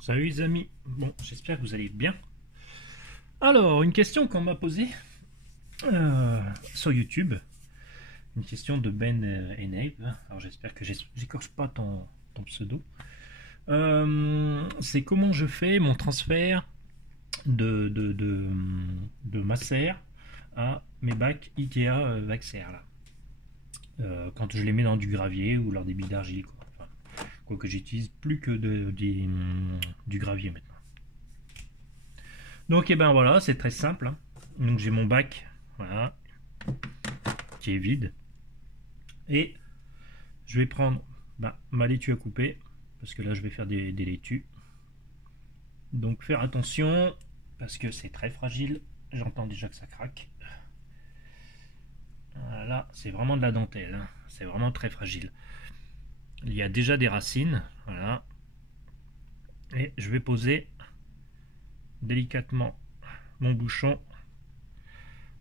Salut les amis, bon j'espère que vous allez bien. Alors une question qu'on m'a posée sur YouTube, une question de Ben Enabe, alors j'espère que j'écorche pas ton pseudo. C'est comment je fais mon transfert de ma serre à mes bacs Ikea Vaxer là. Quand je les mets dans du gravier ou lors des billes d'argile quoi. Enfin, quoique j'utilise plus que du gravier maintenant. Donc, et ben voilà, c'est très simple, hein. Donc, j'ai mon bac, voilà, qui est vide. Et je vais prendre ma laitue à couper, parce que là, je vais faire des laitues. Donc, faire attention, parce que c'est très fragile. J'entends déjà que ça craque. Voilà, c'est vraiment de la dentelle, hein. C'est vraiment très fragile. Il y a déjà des racines, voilà. Et je vais poser délicatement mon bouchon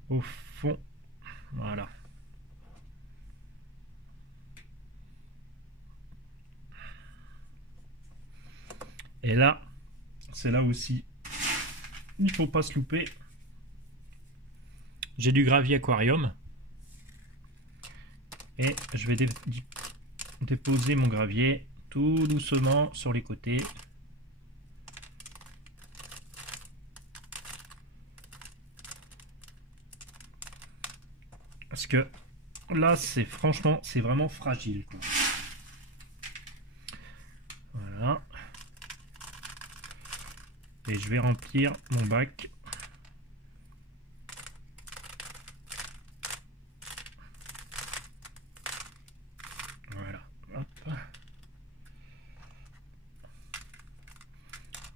au fond, voilà. Et là, c'est là aussi, il ne faut pas se louper. J'ai du gravier aquarium. Et je vais déposer mon gravier tout doucement sur les côtés. Parce que là, c'est franchement, c'est vraiment fragile, quoi. Voilà. Et je vais remplir mon bac. Voilà. Hop.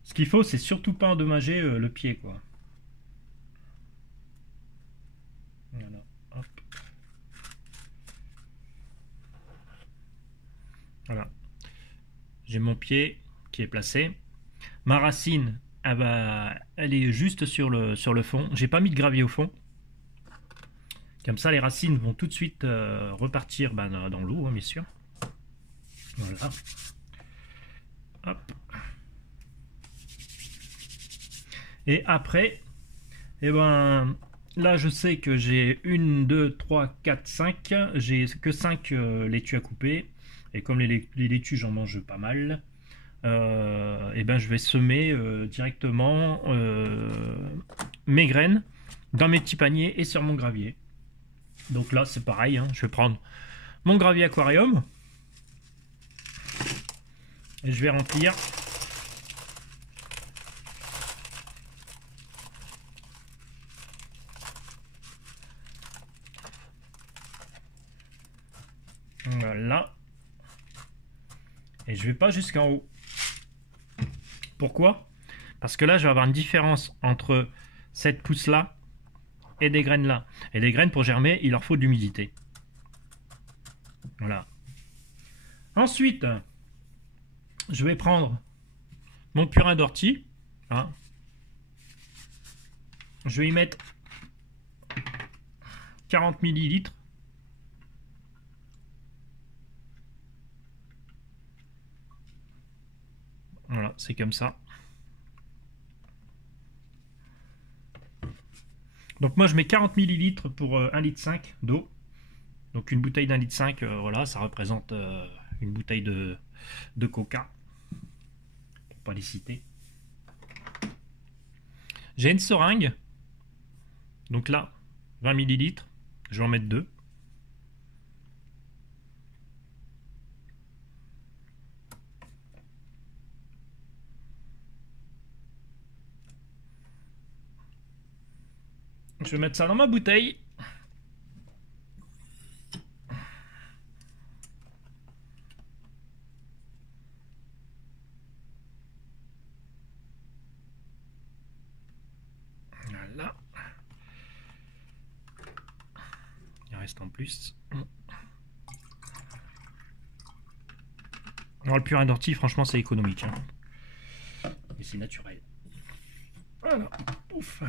Ce qu'il faut, c'est surtout pas endommager le pied, quoi. Voilà. Hop. Voilà. J'ai mon pied qui est placé. Ma racine, elle est juste sur le fond. J'ai pas mis de gravier au fond. Comme ça, les racines vont tout de suite repartir dans l'eau, hein, bien sûr. Voilà. Hop. Et après, eh ben, là, je sais que j'ai 1, 2, 3, 4, 5. J'ai que 5 laitues à couper. Et comme les laitues, j'en mange pas mal. Et ben, je vais semer directement mes graines dans mes petits paniers et sur mon gravier. Donc là, c'est pareil, hein. Je vais prendre mon gravier aquarium et je vais remplir. Voilà. Et je vais pas jusqu'en haut. Pourquoi? Parce que là, je vais avoir une différence entre cette pousse là et des graines là. Et les graines, pour germer, il leur faut de l'humidité. Voilà. Ensuite, je vais prendre mon purin d'ortie. Hein. Je vais y mettre 40 ml. Voilà, c'est comme ça. Donc moi je mets 40 ml pour 1,5 litre d'eau. Donc une bouteille d'1,5 litre, voilà, ça représente une bouteille de coca. Pour pas les citer. J'ai une seringue. Donc là, 20 ml. Je vais en mettre 2. Je vais mettre ça dans ma bouteille. Voilà. Il reste en plus. Alors le purin d'ortie, franchement, c'est économique. Hein. Et c'est naturel. Voilà. Ouf.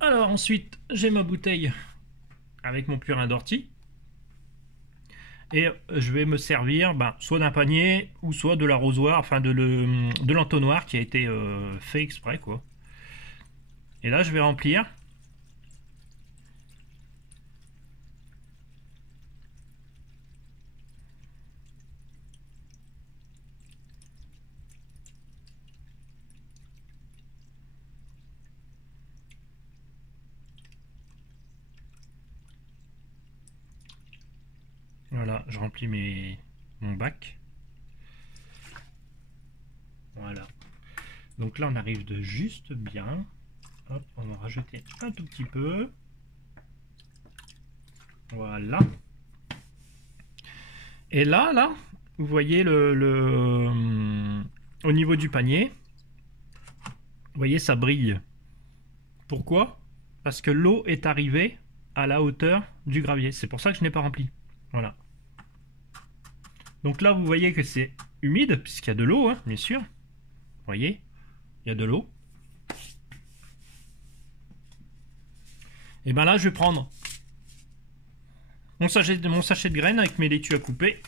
Alors ensuite, j'ai ma bouteille avec mon purin d'ortie. Et je vais me servir soit d'un panier ou soit de l'arrosoir, enfin de l'entonnoir qui a été fait exprès quoi. Et là je vais remplir. Voilà, je remplis mon bac. Voilà. Donc là on arrive de juste bien. Hop, on va rajouter un tout petit peu. Voilà. Et là, vous voyez au niveau du panier, vous voyez ça brille. Pourquoi? Parce que l'eau est arrivée à la hauteur du gravier. C'est pour ça que je n'ai pas rempli. Voilà. Donc là, vous voyez que c'est humide, puisqu'il y a de l'eau, hein, bien sûr. Vous voyez, il y a de l'eau. Et bien là, je vais prendre mon sachet de graines avec mes laitues à couper.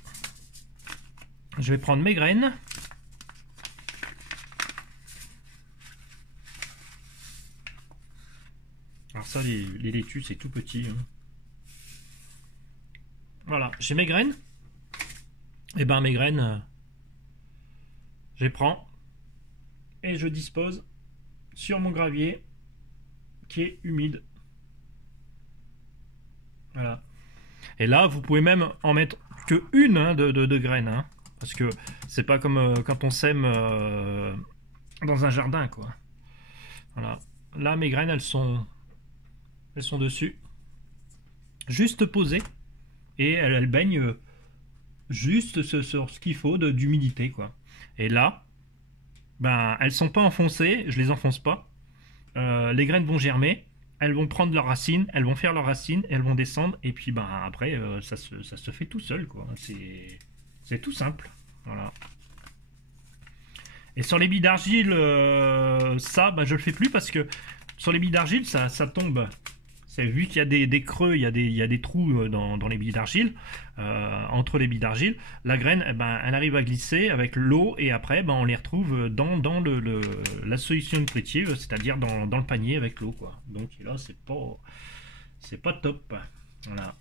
Je vais prendre mes graines. Alors ça, les laitues, c'est tout petit. Hein. Voilà, j'ai mes graines. Et ben mes graines, je les prends et je dispose sur mon gravier qui est humide. Voilà. Et là, vous pouvez même en mettre que une hein, de graines, hein, parce que c'est pas comme quand on sème dans un jardin, quoi. Voilà. Là, mes graines, elles sont dessus, juste posées, et elles baignent juste sur ce qu'il faut d'humidité, quoi. Et là, elles sont pas enfoncées, je les enfonce pas. Les graines vont germer. Elles vont prendre leurs racines, elles vont faire leurs racines, elles vont descendre, et puis après, ça se fait tout seul, quoi. C'est tout simple. Voilà. Et sur les billes d'argile, je le fais plus parce que sur les billes d'argile, ça tombe. Vu qu'il y a des creux, il y a des trous dans les billes d'argile, entre les billes d'argile, la graine, elle arrive à glisser avec l'eau et après, on les retrouve dans la solution nutritive, c'est-à-dire dans le panier avec l'eau, quoi. Donc là, c'est pas top. Voilà.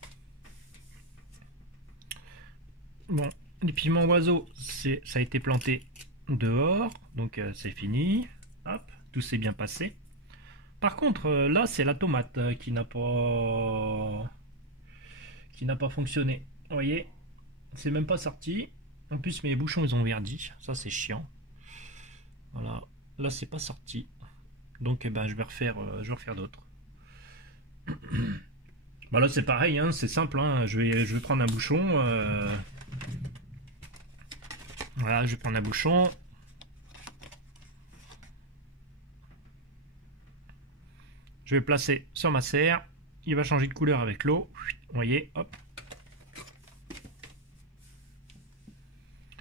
Bon, les piments oiseaux, ça a été planté dehors, donc c'est fini. Hop, tout s'est bien passé. Par contre, là, c'est la tomate qui n'a pas fonctionné. Vous voyez, c'est même pas sorti. En plus, mes bouchons, ils ont verdi. Ça, c'est chiant. Voilà. Là, c'est pas sorti. Donc, je vais refaire d'autres. Là, c'est pareil. Hein, c'est simple. Hein. Je vais prendre un bouchon. Voilà, je vais prendre un bouchon. Je vais le placer sur ma serre. Il va changer de couleur avec l'eau. Vous voyez, hop.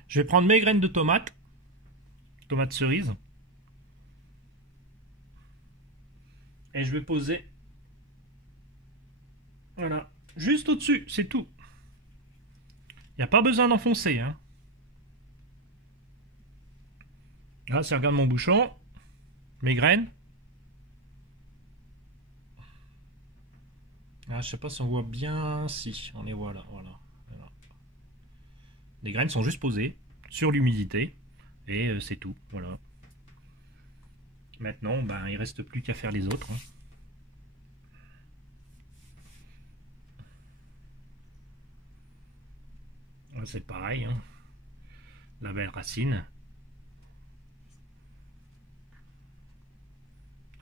Je vais prendre mes graines de tomates. Tomates cerises. Et je vais poser. Voilà. Juste au-dessus, c'est tout. Il n'y a pas besoin d'enfoncer. Hein. Là, si on regarde mon bouchon. Mes graines. Ah, je sais pas si on voit bien. Si, on les voit là. Voilà. Les graines sont juste posées sur l'humidité. Et c'est tout. Voilà. Maintenant, il ne reste plus qu'à faire les autres. Hein. C'est pareil. Hein. La belle racine.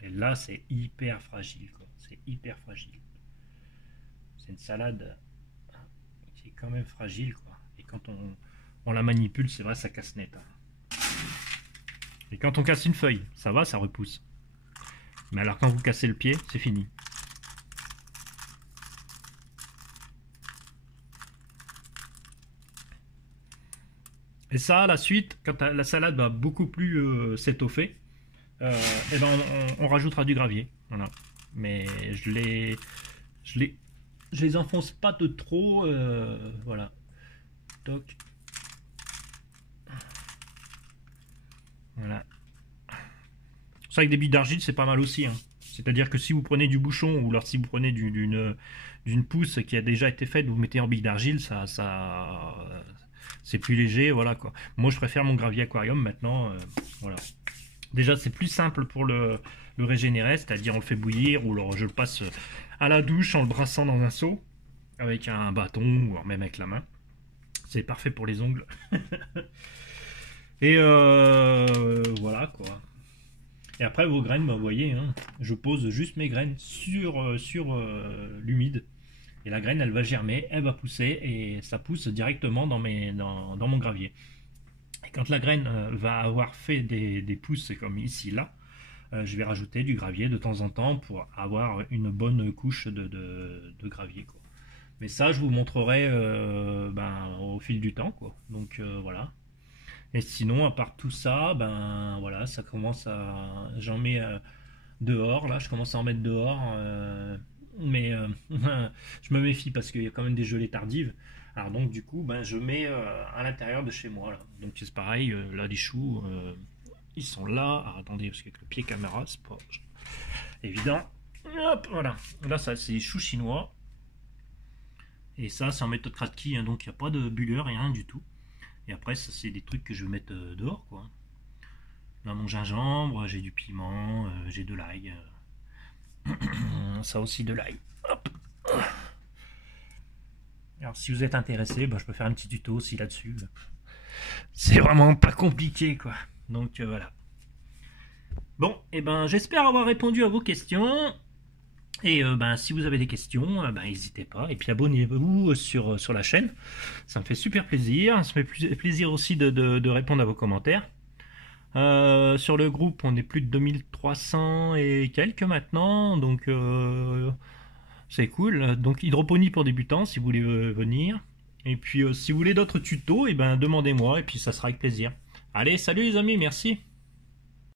Et là, c'est hyper fragile. C'est hyper fragile. C'est une salade qui est quand même fragile, quoi. Et quand on la manipule, c'est vrai, ça casse net. Hein. Et quand on casse une feuille, ça va, ça repousse. Mais alors quand vous cassez le pied, c'est fini. Et ça, la suite, quand la salade va beaucoup plus s'étoffer, on rajoutera du gravier. Voilà. Mais je les enfonce pas de trop. Voilà. toc. Voilà. Ça, avec des billes d'argile, c'est pas mal aussi, hein. C'est-à-dire que si vous prenez du bouchon ou alors si vous prenez d'une pousse qui a déjà été faite, vous mettez en billes d'argile, c'est plus léger, voilà quoi. Moi, je préfère mon gravier aquarium maintenant, voilà. Déjà, c'est plus simple pour le régénérer, c'est-à-dire on le fait bouillir ou alors je le passe à la douche en le brassant dans un seau avec un bâton ou même avec la main. C'est parfait pour les ongles. Et voilà quoi. Et après vos graines, vous voyez, hein, je pose juste mes graines sur l'humide. Et la graine, elle va germer, elle va pousser et ça pousse directement dans mon gravier. Et quand la graine va avoir fait des pousses comme ici, là, je vais rajouter du gravier de temps en temps pour avoir une bonne couche de gravier, quoi. Mais ça, je vous montrerai au fil du temps, quoi. Donc voilà. Et sinon, à part tout ça, ben voilà, ça commence à. J'en mets dehors, là, je commence à en mettre dehors. Mais je me méfie parce qu'il y a quand même des gelées tardives. Alors donc du coup, ben, je mets à l'intérieur de chez moi. Là. Donc c'est pareil, là les choux, ils sont là. Alors, attendez, parce qu'avec le pied caméra, c'est pas évident. Hop, voilà. Là, ça, c'est les choux chinois. Et ça, c'est en méthode Kratky, hein, donc il n'y a pas de bulleur, rien du tout. Et après, ça, c'est des trucs que je vais mettre dehors, quoi. Là, mon gingembre, j'ai du piment, j'ai de l'ail. Ça aussi, de l'ail. Hop. Alors, si vous êtes intéressé, je peux faire un petit tuto aussi là-dessus. C'est vraiment pas compliqué, quoi. Donc, voilà. Bon, et j'espère avoir répondu à vos questions. Et si vous avez des questions, n'hésitez pas. Et puis abonnez-vous sur la chaîne. Ça me fait super plaisir. Ça me fait plaisir aussi de répondre à vos commentaires. Sur le groupe, on est plus de 2300 et quelques maintenant. Donc c'est cool. Donc hydroponie pour débutants si vous voulez venir. Et puis si vous voulez d'autres tutos, demandez-moi. Et puis ça sera avec plaisir. Allez, salut les amis, merci.